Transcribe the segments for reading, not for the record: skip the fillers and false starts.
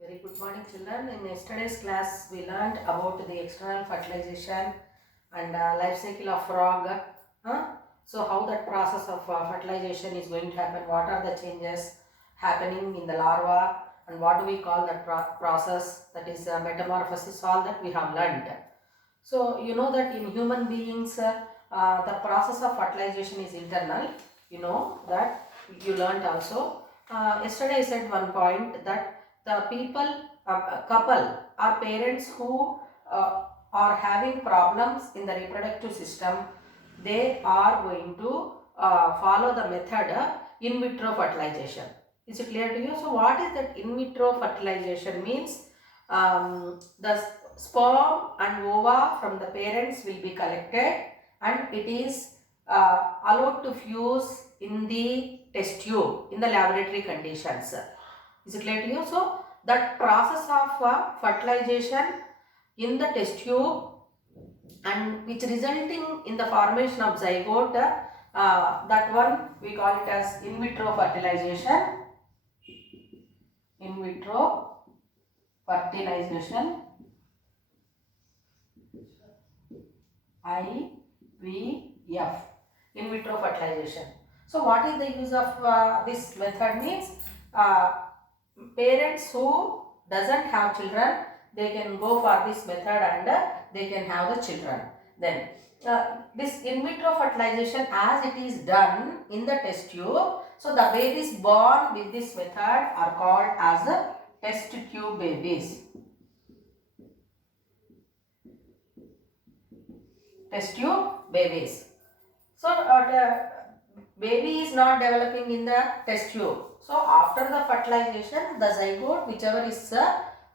Very good morning, children. In yesterday's class, we learned about the external fertilization and life cycle of frog. Huh? So, how that process of fertilization is going to happen, what are the changes happening in the larva, and what do we call that process, that is metamorphosis, all that we have learned. So, you know that in human beings, the process of fertilization is internal. You know that you learned also. Yesterday I said one point that the people, couple or parents who are having problems in the reproductive system, they are going to follow the method in vitro fertilization. Is it clear to you? So, what is that in vitro fertilization means? The sperm and ova from the parents will be collected and it is allowed to fuse in the test tube in the laboratory conditions. Is it clear to you? So, that process of fertilization in the test tube and which resulting in the formation of zygote, that one we call it as in vitro fertilization. In vitro fertilization, IVF, in vitro fertilization. So, what is the use of this method means? Parents who doesn't have children, they can go for this method and they can have the children. Then this in vitro fertilization, as it is done in the test tube, so the babies born with this method are called as test tube babies. Test tube babies. So the baby is not developing in the test tube. So after the fertilization, the zygote whichever is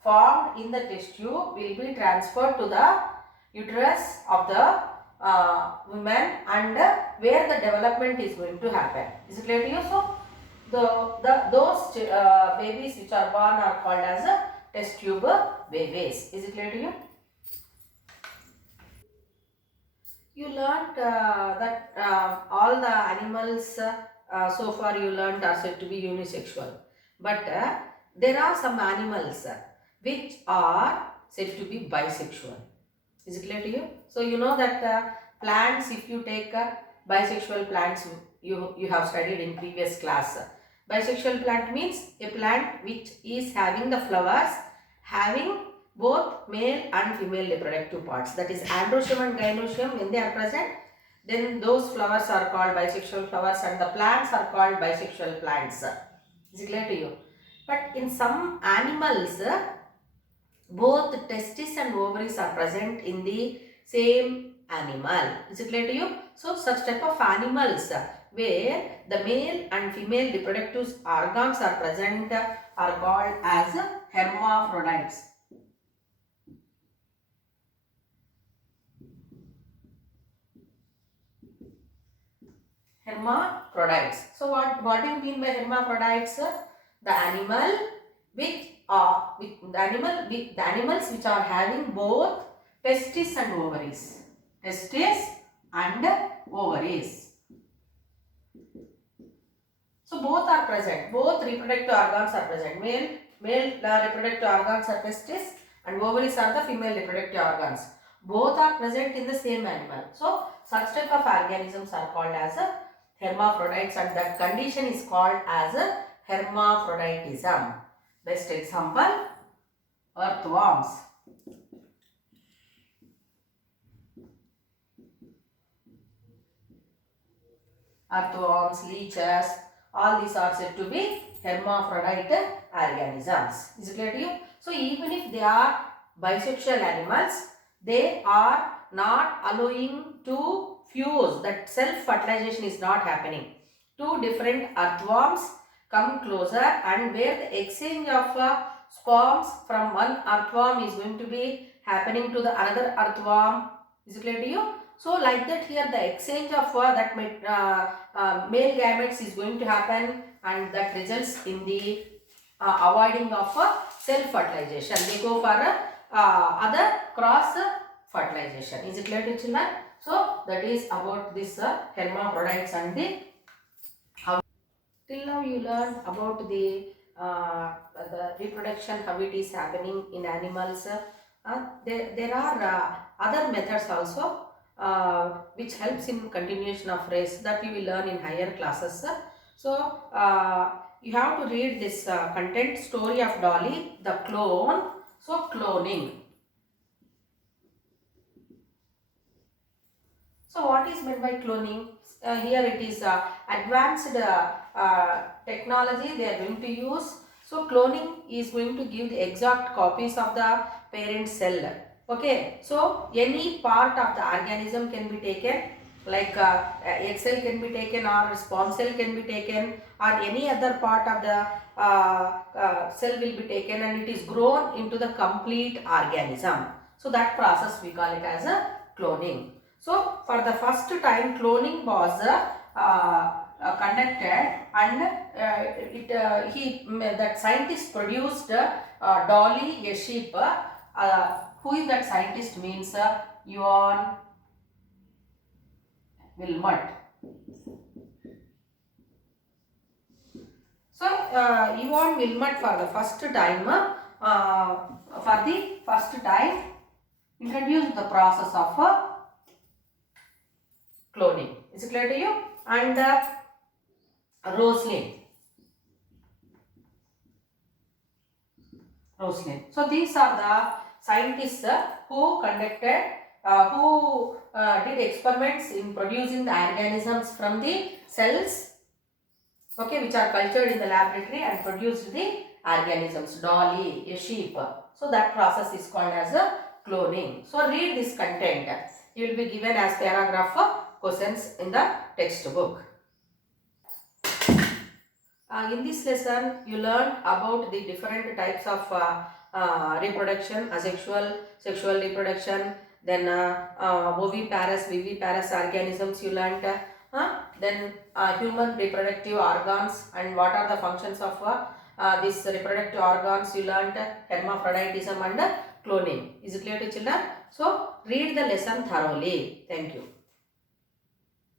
formed in the test tube will be transferred to the uterus of the woman and where the development is going to happen. Is it clear to you? So those babies which are born are called as test tube babies. Is it clear to you? You learnt that all the animals so far you learnt are said to be unisexual. But there are some animals which are said to be bisexual. Is it clear to you? So you know that plants, if you take bisexual plants, you have studied in previous class. Bisexual plant means a plant which is having the flowers having both male and female reproductive parts, that is androecium and gynoecium. When they are present, then those flowers are called bisexual flowers and the plants are called bisexual plants. Is it clear to you? But in some animals, both testes and ovaries are present in the same animal. Is it clear to you? So, such type of animals where the male and female reproductive organs are present are called as hermaphrodites. Hermaphrodites. So, what do you mean by hermaphrodites? The animal which the animals which are having both testes and ovaries. Testes and ovaries. So both are present. Both reproductive organs are present. Male reproductive organs are testes and ovaries are the female reproductive organs. Both are present in the same animal. So such type of organisms are called as hermaphrodites and that condition is called as hermaphroditism. Best example, earthworms. Earthworms, leeches, all these are said to be hermaphrodite organisms. Is it clear to you? So even if they are bisexual animals, they are not allowing to fuse, that self-fertilization is not happening. Two different earthworms come closer and where the exchange of sperms from one earthworm is going to be happening to the another earthworm. Is it clear to you? So like that here the exchange of that male gametes is going to happen and that results in the avoiding of self-fertilization. They go for other cross fertilization. Is it clear to children? So that is about this hermaphrodites and the. Till now you learned about the the reproduction, how it is happening in animals. There are other methods also which helps in continuation of race that we will learn in higher classes. So you have to read this content, story of Dolly, the clone. So cloning. So what is meant by cloning? Here it is advanced technology they are going to use. So cloning is going to give the exact copies of the parent cell. Okay, so any part of the organism can be taken, like egg cell can be taken, or sperm cell can be taken, or any other part of the cell will be taken, and it is grown into the complete organism. So that process we call it as a cloning. So for the first time cloning was conducted, and that scientist produced Dolly, a sheep. Who is that scientist means Yuan Wilmot. So Yuan Wilmot for the first time introduced the process of cloning. Is it clear to you? And Roslin. So these are the scientists who conducted, did experiments in producing the organisms from the cells, okay, which are cultured in the laboratory and produced the organisms. Dolly, a sheep. So that process is called as a cloning. So read this content. You will be given as paragraph questions in the textbook. In this lesson, you learned about the different types of reproduction: asexual, sexual reproduction, then oviparous, viviparous organisms you learned, then human reproductive organs and what are the functions of these reproductive organs you learned, hermaphroditism and cloning. Is it clear to children? So, read the lesson thoroughly. Thank you.